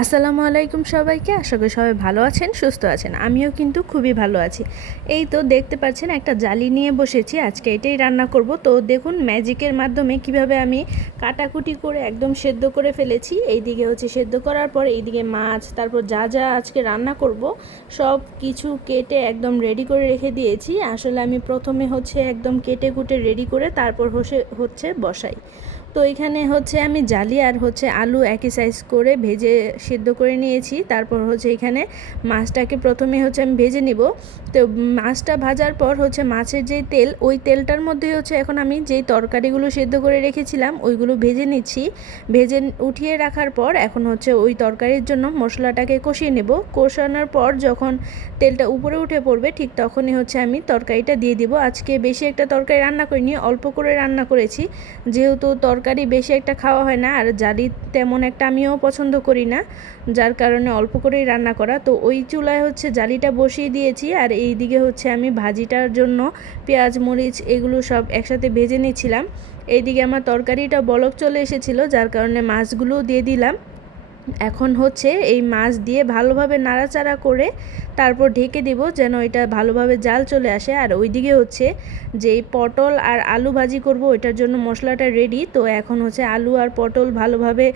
আসসালামু আলাইকুম সবাইকে। আশা করি সবাই ভালো আছেন, সুস্থ আছেন। আমিও কিন্তু খুবই ভালো আছি। এই তো দেখতে পাচ্ছেন একটা জালি নিয়ে বসেছি, আজকে এটাই রান্না করব। তো দেখুন ম্যাজিকের মাধ্যমে কিভাবে আমি কাটাকুটি করে একদম সেদ্ধ করে ফেলেছি। এইদিকে হচ্ছে সেদ্ধ করার পর এইদিকে মাছ, তারপর যা যা আজকে রান্না করব সব কিছু কেটে একদম রেডি করে রেখে দিয়েছি। আসলে আমি প্রথমে হচ্ছে একদম কেটে কুটে রেডি করে তারপর হচ্ছে বসাই। তো এখানে হচ্ছে আমি জালি আর হচ্ছে আলু একই সাইজ করে ভেজে সিদ্ধ করে নিয়েছি। তারপর হচ্ছে এখানে মাছটাকে প্রথমে হচ্ছে আমি ভেজে নিব। তো মাছটা ভাজার পর হচ্ছে মাছের যেই তেল, ওই তেলটার মধ্যে হচ্ছে এখন আমি যেই তরকারিগুলো সিদ্ধ করে রেখেছিলাম ওইগুলো ভেজে নিচ্ছি। ভেজে উঠিয়ে রাখার পর এখন হচ্ছে ওই তরকারির জন্য মশলাটাকে কষিয়ে নেব। কষানোর পর যখন তেলটা উপরে উঠে পড়বে ঠিক তখনই হচ্ছে আমি তরকারিটা দিয়ে দিব। আজকে বেশি একটা তরকারি রান্না করিনি, অল্প করে রান্না করেছি, যেহেতু তরকারি বেশি একটা খাওয়া হয় না আর জালি তেমন একটা আমিও পছন্দ করি না, যার কারণে অল্প করেই রান্না করা। তো ওই চুলায় হচ্ছে জালিটা বসিয়ে দিয়েছি আর এই দিকে হচ্ছে আমি ভাজিটার জন্য পেঁয়াজ মরিচ এগুলো সব একসাথে ভেজে নিচ্ছিলাম। এইদিকে আমার তরকারিটা বলক চলে এসেছিলো, যার কারণে মাছগুলোও দিয়ে দিলাম। এখন হচ্ছে এই মাছ দিয়ে ভালোভাবে নাড়াচাড়া করে তারপর ঢেকে দিব যেন এটা ভালোভাবে জাল চলে আসে। আর ওইদিকে হচ্ছে যেই পটল আর আলু ভাজি করব ওইটার জন্য মশলাটা রেডি। তো এখন হচ্ছে আলু আর পটল ভালোভাবে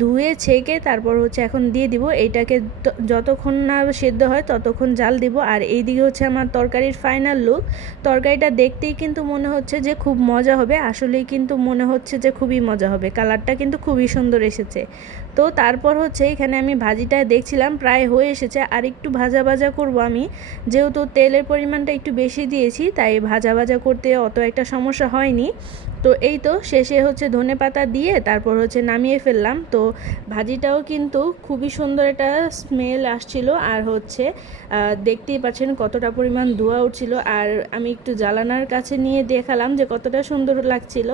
ধুয়ে ছেঁকে তারপর হচ্ছে এখন দিয়ে দিব। এইটাকে যতক্ষণ না সেদ্ধ হয় ততক্ষণ জাল দিব। আর এইদিকে হচ্ছে আমার তরকারির ফাইনাল লুক। তরকারিটা দেখতেই কিন্তু মনে হচ্ছে যে খুব মজা হবে, আসলেই কিন্তু মনে হচ্ছে যে খুবই মজা হবে। কালারটা কিন্তু খুবই সুন্দর এসেছে। তো তারপর হচ্ছে এখানে আমি ভাজিটা দেখছিলাম প্রায় হয়ে এসেছে, আর একটু ভাজা ভাজা করব আমি, যেহেতু তেলের পরিমাণটা একটু বেশি দিয়েছি তাই ভাজা ভাজা করতে অত একটা সমস্যা হয়নি। তো এই তো শেষে হচ্ছে ধনেপাতা দিয়ে তারপর হচ্ছে নামিয়ে ফেললাম। তো ভাজিটাও কিন্তু খুবই সুন্দর একটা স্মেল আসছিল আর হচ্ছে দেখতেই পাচ্ছেন কতটা পরিমাণ ধোঁয়া উঠছিল। আর আমি একটু জ্বালানার কাছে নিয়ে দেখালাম যে কতটা সুন্দর লাগছিল।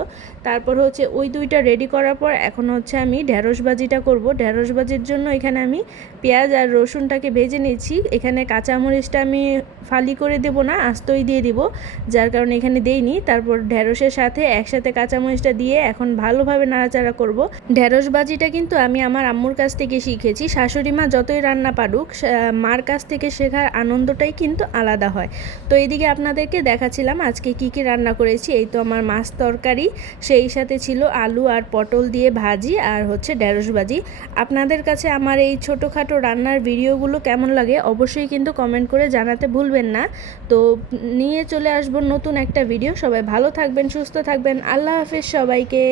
তারপর হচ্ছে ওই দুইটা রেডি করার পর এখন হচ্ছে আমি ঢেঁড়স ভাজিটা করব। ঢেঁড়স ভাজির জন্য এখানে আমি পেঁয়াজ আর রসুনটাকে ভেজে নিচ্ছি। এখানে কাঁচামরিচটা আমি ফালি করে দেব না, আস্তই দিয়ে দিব, যার কারণে এখানে দেইনি। তারপর ঢেঁড়সের সাথে একসাথে কাঁচামরিচটা দিয়ে এখন ভালোভাবে নাড়াচাড়া করব। ঢেঁড়স ভাজিটা কিন্তু আমি আমার আম্মুর কাছ থেকে শিখেছি। শাশুড়ি মা যতই রান্না পারুক, মার কাছ থেকে শেখার আনন্দটাই কিন্তু আলাদা হয়। তো এইদিকে আপনাদেরকে দেখাচ্ছিলাম আজকে কি কি রান্না করেছি। এই তো আমার মাছ তরকারি, সেই সাথে ছিল আলু আর পটল দিয়ে ভাজি আর হচ্ছে ঢেঁড়স ভাজি। আপনাদের কাছে আমার এই ছোটোখাটো রান্নার ভিডিওগুলো কেমন লাগে অবশ্যই কিন্তু কমেন্ট করে জানাতে ভুলবেন না। তো নিয়ে চলে আসবো নতুন একটা ভিডিও। সবাই ভালো থাকবেন, সুস্থ থাকবেন। আল্লাহ হাফেজ সবাইকে।